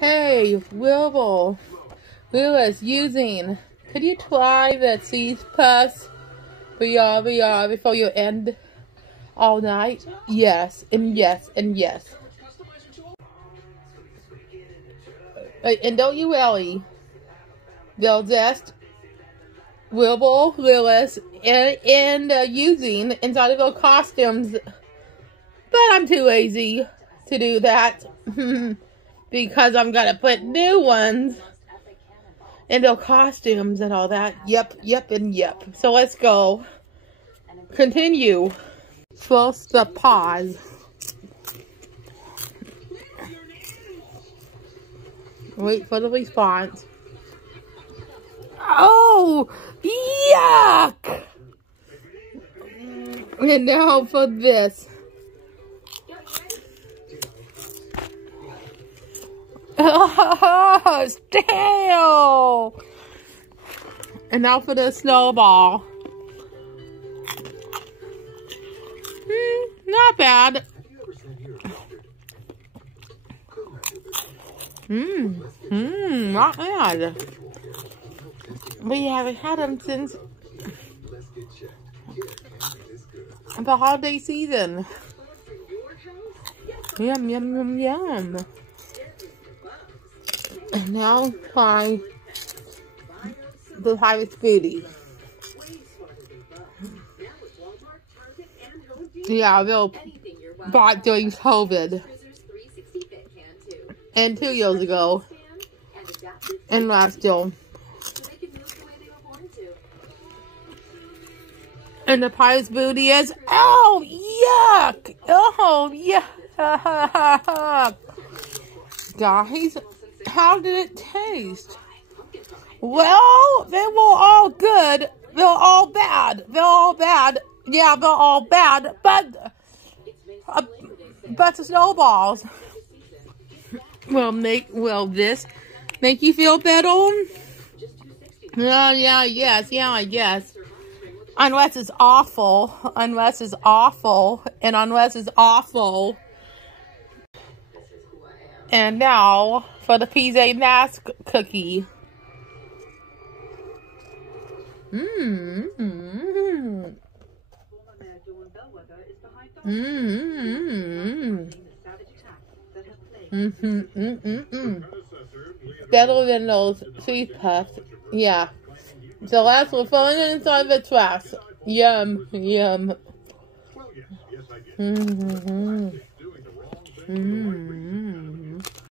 Hey, Wilbur. Lewis, using. Could you try the cheese puffs before you end all night? Yes, and yes, and yes. And don't you worry. They'll just Wilbur, Lewis, and using inside of their costumes. But I'm too lazy to do that. Because I'm gonna put new ones in their costumes and all that. Yep, and yep. So let's go. Continue. First, the pause. Wait for the response. Oh, yuck! And now for this. Oh, stale! And now for the snowball. Not bad. Not bad. We haven't had them since the holiday season. Yum, yum, yum, yum. And now try the Pirate's Booty. Yeah, they were bought during COVID. And 2 years ago. And last year. And the Pirate's Booty is, oh, yuck! Oh, yuck! Guys, how did it taste? Well, they were all good. They're all bad. They're all bad. Yeah, they're all bad. But the snowballs will this make you feel better? Yes. Unless it's awful. Unless it's awful. And unless it's awful. And now for the PJ Masks cookie. Better than those cheese puffs. Yeah. So that's we're throwing it inside the trash. Yum. Yum.